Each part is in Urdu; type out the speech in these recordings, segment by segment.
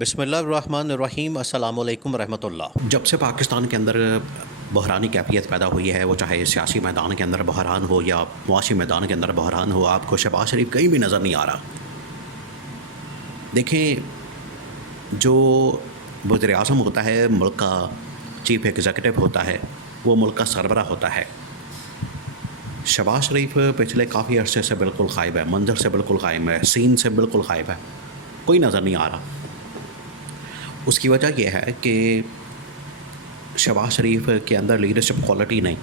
بسم اللہ الرحمن الرحیم، السلام علیکم ورحمۃ اللہ۔ جب سے پاکستان کے اندر بحرانی کیفیت پیدا ہوئی ہے، وہ چاہے سیاسی میدان کے اندر بحران ہو یا معاشی میدان کے اندر بحران ہو، آپ کو شہباز شریف کہیں بھی نظر نہیں آ رہا۔ دیکھیں، جو وزیر اعظم ہوتا ہے، ملک کا چیف ایگزیکٹو ہوتا ہے، وہ ملک کا سربراہ ہوتا ہے۔ شہباز شریف پچھلے کافی عرصے سے بالکل غائب ہے، منظر سے بالکل غائب ہے، سین سے بالکل غائب ہے، کوئی نظر نہیں آ رہا۔ اس کی وجہ یہ ہے کہ شہباز شریف کے اندر لیڈرشپ کوالٹی نہیں۔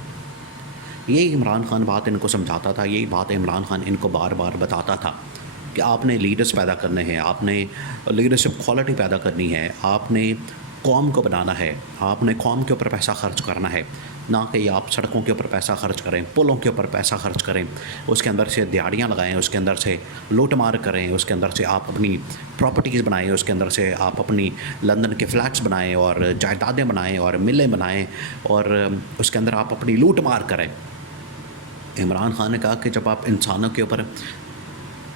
یہی عمران خان بات ان کو سمجھاتا تھا، یہی بات عمران خان ان کو بار بار بتاتا تھا کہ آپ نے لیڈرز پیدا کرنے ہیں، آپ نے لیڈرشپ کوالٹی پیدا کرنی ہے، آپ نے قوم کو بنانا ہے، آپ نے قوم کے اوپر پیسہ خرچ کرنا ہے، نہ کہ آپ سڑکوں کے اوپر پیسہ خرچ کریں، پلوں کے اوپر پیسہ خرچ کریں، اس کے اندر سے دیہڑیاں لگائیں، اس کے اندر سے لوٹ مار کریں، اس کے اندر سے آپ اپنی پراپرٹیز بنائیں، اس کے اندر سے آپ اپنی لندن کے فلیٹس بنائیں اور جائیدادیں بنائیں اور ملیں بنائیں اور اس کے اندر آپ اپنی لوٹ مار کریں۔ عمران خان نے کہا کہ جب آپ انسانوں کے اوپر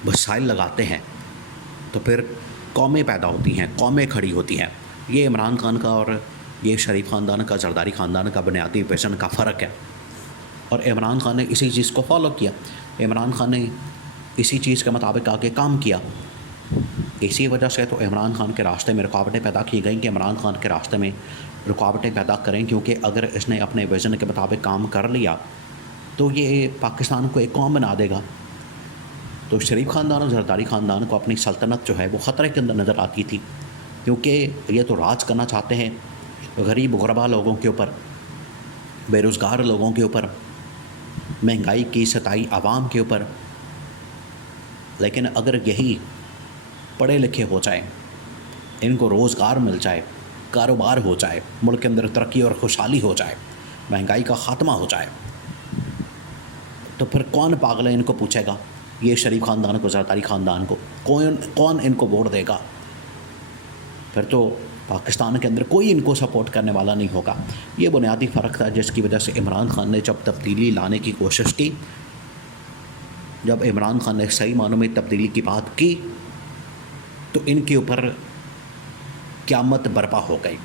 وسائل لگاتے ہیں تو پھر قومیں پیدا ہوتی ہیں، قومیں کھڑی ہوتی ہیں۔ یہ عمران خان کا اور یہ شریف خاندان کا، زرداری خاندان کا بنیادی ویژن کا فرق ہے، اور عمران خان نے اسی چیز کو فالو کیا۔ عمران خان نے اسی چیز کے مطابق آگے کام کیا۔ اسی وجہ سے تو عمران خان کے راستے میں رکاوٹیں پیدا کی گئیں کہ عمران خان کے راستے میں رکاوٹیں پیدا کریں، کیونکہ اگر اس نے اپنے ویژن کے مطابق کام کر لیا تو یہ پاکستان کو ایک قوم بنا دے گا۔ تو شریف خاندان اور زرداری خاندان کو اپنی سلطنت جو ہے وہ خطرے کے اندر نظر آتی تھی، کیونکہ یہ تو راج کرنا چاہتے ہیں غریب غربا لوگوں کے اوپر، بے روزگار لوگوں کے اوپر، مہنگائی کی ستائی عوام کے اوپر۔ لیکن اگر یہی پڑھے لکھے ہو جائیں، ان کو روزگار مل جائے، کاروبار ہو جائے، ملک کے اندر ترقی اور خوشحالی ہو جائے، مہنگائی کا خاتمہ ہو جائے، تو پھر کون پاگل ہے ان کو پوچھے گا؟ یہ شریف خاندان کو، زرداری خاندان کو کون ان کو ووٹ دے گا؟ پھر تو پاکستان کے اندر کوئی ان کو سپورٹ کرنے والا نہیں ہوگا۔ یہ بنیادی فرق تھا جس کی وجہ سے عمران خان نے جب تبدیلی لانے کی کوشش کی، جب عمران خان نے صحیح معنوں میں تبدیلی کی بات کی تو ان کے اوپر قیامت برپا ہو گئی۔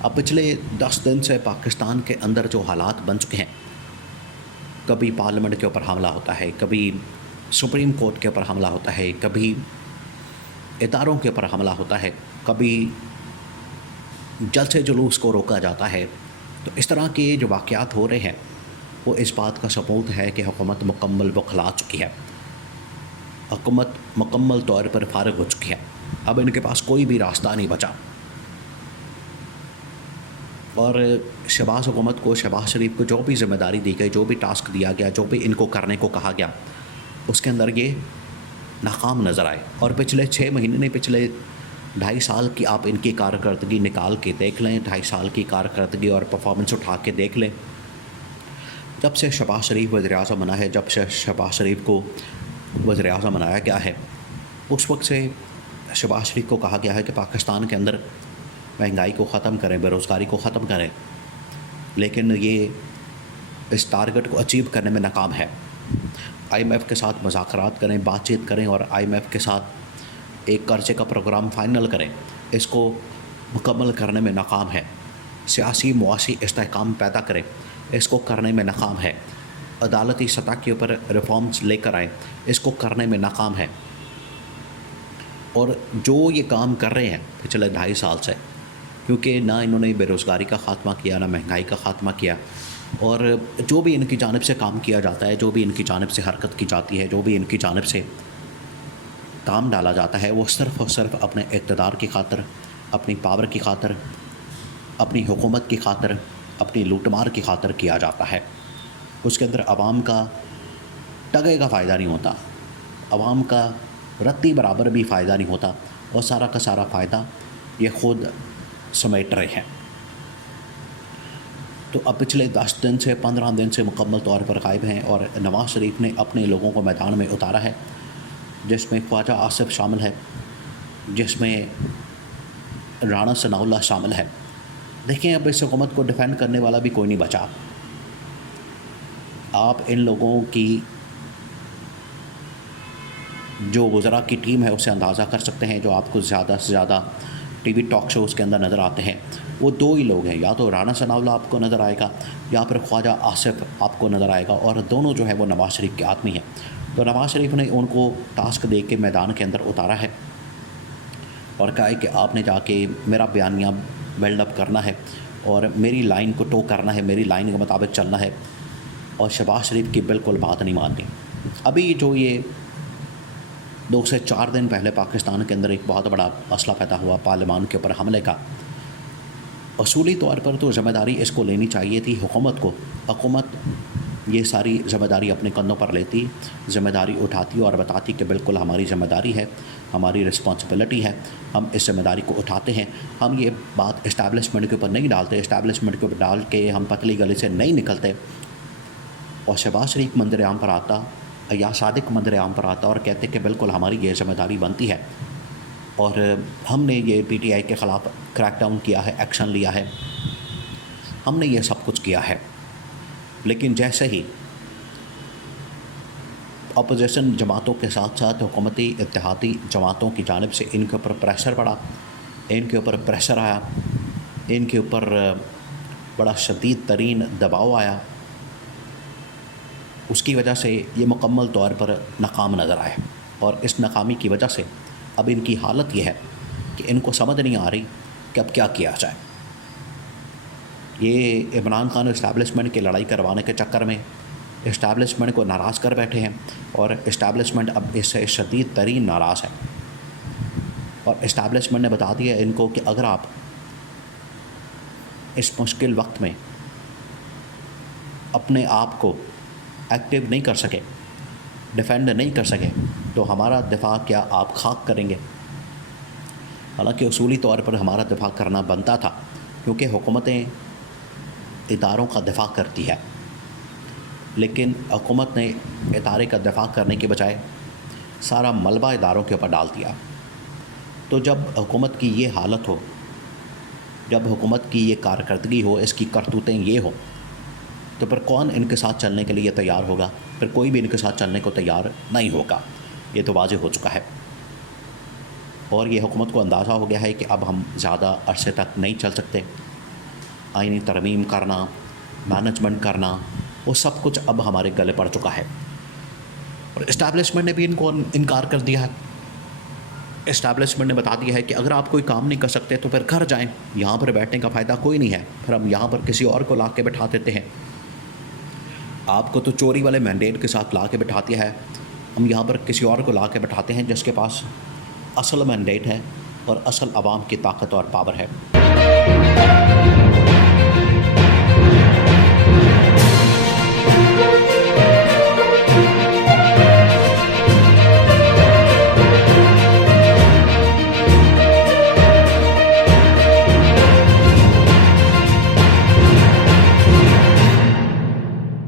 اب پچھلے 10 دن سے پاکستان کے اندر جو حالات بن چکے ہیں، کبھی پارلیمنٹ کے اوپر حملہ ہوتا ہے، کبھی سپریم کورٹ کے اوپر حملہ ہوتا ہے، کبھی اداروں کے اوپر حملہ ہوتا ہے، کبھی جلسے جلوس کو روکا جاتا ہے، تو اس طرح کے جو واقعات ہو رہے ہیں وہ اس بات کا ثبوت ہے کہ حکومت مکمل بخلا چکی ہے، حکومت مکمل طور پر فارغ ہو چکی ہے۔ اب ان کے پاس کوئی بھی راستہ نہیں بچا، اور شہباز حکومت کو، شہباز شریف کو جو بھی ذمہ داری دی گئی، جو بھی ٹاسک دیا گیا، جو بھی ان کو کرنے کو کہا گیا، اس کے اندر یہ ناکام نظر آئے۔ اور پچھلے 6 مہینے نہیں، پچھلے 2.5 سال کی آپ ان کی کارکردگی نکال کے دیکھ لیں، 2.5 سال کی کارکردگی اور پرفارمنس اٹھا کے دیکھ لیں۔ جب سے شہباز شریف وزیر اعظم بنا ہے، جب سے شہباز شریف کو وزیر اعظم بنایا گیا ہے، اس وقت سے شہباز شریف کو کہا گیا ہے کہ پاکستان کے اندر مہنگائی کو ختم کریں، بے روزگاری کو ختم کریں، لیکن یہ اس ٹارگٹ کو اچیو کرنے میں ناکام ہے۔ آئی ایم ایف کے ساتھ مذاکرات کریں، بات چیت کریں، اور آئی ایم ایف کے ساتھ ایک قرضے کا پروگرام فائنل کریں، اس کو مکمل کرنے میں ناکام ہے۔ سیاسی معاشی استحکام پیدا کریں، اس کو کرنے میں ناکام ہے۔ عدالتی سطح کے اوپر ریفارمز لے کر آئیں، اس کو کرنے میں ناکام ہے۔ اور جو یہ کام کر رہے ہیں پچھلے 2.5 سال سے، کیونکہ نہ انہوں نے بے روزگاری کا خاتمہ کیا، نہ مہنگائی کا خاتمہ کیا، اور جو بھی ان کی جانب سے کام کیا جاتا ہے، جو بھی ان کی جانب سے حرکت کی جاتی ہے، جو بھی ان کی جانب سے کام ڈالا جاتا ہے، وہ صرف اور صرف اپنے اقتدار کی خاطر، اپنی پاور کی خاطر، اپنی حکومت کی خاطر، اپنی لوٹ مار کی خاطر کیا جاتا ہے۔ اس کے اندر عوام کا ٹگے کا فائدہ نہیں ہوتا، عوام کا رتی برابر بھی فائدہ نہیں ہوتا، اور سارا کا سارا فائدہ یہ خود سمیٹ رہے ہیں۔ تو اب پچھلے 10 دن سے 15 دن سے مکمل طور پر غائب ہیں، اور نواز شریف نے اپنے لوگوں کو میدان میں اتارا ہے، جس میں خواجہ آصف شامل ہے، جس میں رانا ثناء اللہ شامل ہے۔ دیکھیں، اب اس حکومت کو ڈیفینڈ کرنے والا بھی کوئی نہیں بچا۔ آپ ان لوگوں کی جو وزراء کی ٹیم ہے اسے اندازہ کر سکتے ہیں، جو آپ کو زیادہ سے زیادہ ٹی وی ٹاک شوز کے اندر نظر آتے ہیں، وہ دو ہی لوگ ہیں، یا تو رانا ثناء اللہ آپ کو نظر آئے گا یا پھر خواجہ آصف آپ کو نظر آئے گا، اور دونوں جو ہے وہ نواز شریف کے آدمی ہیں۔ تو نواز شریف نے ان کو ٹاسک دے کے میدان کے اندر اتارا ہے اور کہا ہے کہ آپ نے جا کے میرا بیانیہ بلڈ اپ کرنا ہے اور میری لائن کو ٹو کرنا ہے، میری لائن کے مطابق چلنا ہے، اور شہباز شریف کی بالکل بات نہیں ماننی۔ ابھی جو یہ 2 سے 4 دن پہلے پاکستان کے اندر ایک بہت بڑا مسئلہ پیدا ہوا پارلیمان کے اوپر حملے کا، اصولی طور پر تو ذمہ داری اس کو لینی چاہیے تھی حکومت کو۔ حکومت یہ ساری ذمہ داری اپنے کندھوں پر لیتی، ذمہ داری اٹھاتی اور بتاتی کہ بالکل ہماری ذمہ داری ہے، ہماری رسپانسبلٹی ہے، ہم اس ذمہ داری کو اٹھاتے ہیں۔ ہم یہ بات اسٹیبلشمنٹ کے اوپر نہیں ڈالتے، اسٹیبلشمنٹ کے اوپر ڈال کے ہم پتلی گلی سے نہیں نکلتے، اور شہباز شریف منظر عام پر آتا یا صادق منظر عام پر آتا اور کہتے کہ بالکل ہماری یہ ذمہ داری بنتی ہے اور ہم نے یہ پی ٹی آئی کے خلاف کریک ڈاؤن کیا ہے، ایکشن لیا ہے، ہم نے یہ سب کچھ کیا ہے۔ لیکن جیسے ہی اپوزیشن جماعتوں کے ساتھ ساتھ حکومتی اتحادی جماعتوں کی جانب سے ان کے اوپر پریشر پڑا، ان کے اوپر پریشر آیا، ان کے اوپر بڑا شدید ترین دباؤ آیا، اس کی وجہ سے یہ مکمل طور پر ناکام نظر آئے، اور اس ناکامی کی وجہ سے اب ان کی حالت یہ ہے کہ ان کو سمجھ نہیں آ رہی کہ اب کیا کیا جائے۔ یہ عمران خان اسٹیبلشمنٹ کی لڑائی کروانے کے چکر میں اسٹیبلشمنٹ کو ناراض کر بیٹھے ہیں، اور اسٹیبلشمنٹ اب اس سے شدید ترین ناراض ہے، اور اسٹیبلشمنٹ نے بتا دیا ان کو کہ اگر آپ اس مشکل وقت میں اپنے آپ کو ایکٹیو نہیں کر سکے، ڈیفینڈ نہیں کر سکے، تو ہمارا دفاع کیا آپ خاک کریں گے؟ حالانکہ اصولی طور پر ہمارا دفاع کرنا بنتا تھا، کیونکہ حکومتیں اداروں کا دفاع کرتی ہے، لیکن حکومت نے ادارے کا دفاع کرنے کے بجائے سارا ملبہ اداروں کے اوپر ڈال دیا۔ تو جب حکومت کی یہ حالت ہو، جب حکومت کی یہ کارکردگی ہو، اس کی کرتوتیں یہ ہوں، تو پھر کون ان کے ساتھ چلنے کے لیے تیار ہوگا؟ پھر کوئی بھی ان کے ساتھ چلنے کو تیار نہیں ہوگا، یہ تو واضح ہو چکا ہے۔ اور یہ حکومت کو اندازہ ہو گیا ہے کہ اب ہم زیادہ عرصے تک نہیں چل سکتے، آئینی ترمیم کرنا، مینجمنٹ کرنا، وہ سب کچھ اب ہمارے گلے پڑ چکا ہے، اور اسٹیبلشمنٹ نے بھی ان کو انکار کر دیا ہے۔ اسٹیبلشمنٹ نے بتا دیا ہے کہ اگر آپ کوئی کام نہیں کر سکتے تو پھر گھر جائیں، یہاں پر بیٹھنے کا فائدہ کوئی نہیں ہے، پھر ہم یہاں پر کسی اور کو لا کے بٹھا دیتے ہیں۔ آپ کو تو چوری والے مینڈیٹ کے ساتھ لا کے بٹھا دیا ہے، ہم یہاں پر کسی اور کو لا کے بٹھاتے ہیں جس کے پاس اصل مینڈیٹ ہے اور اصل عوام کی طاقت اور پاور ہے۔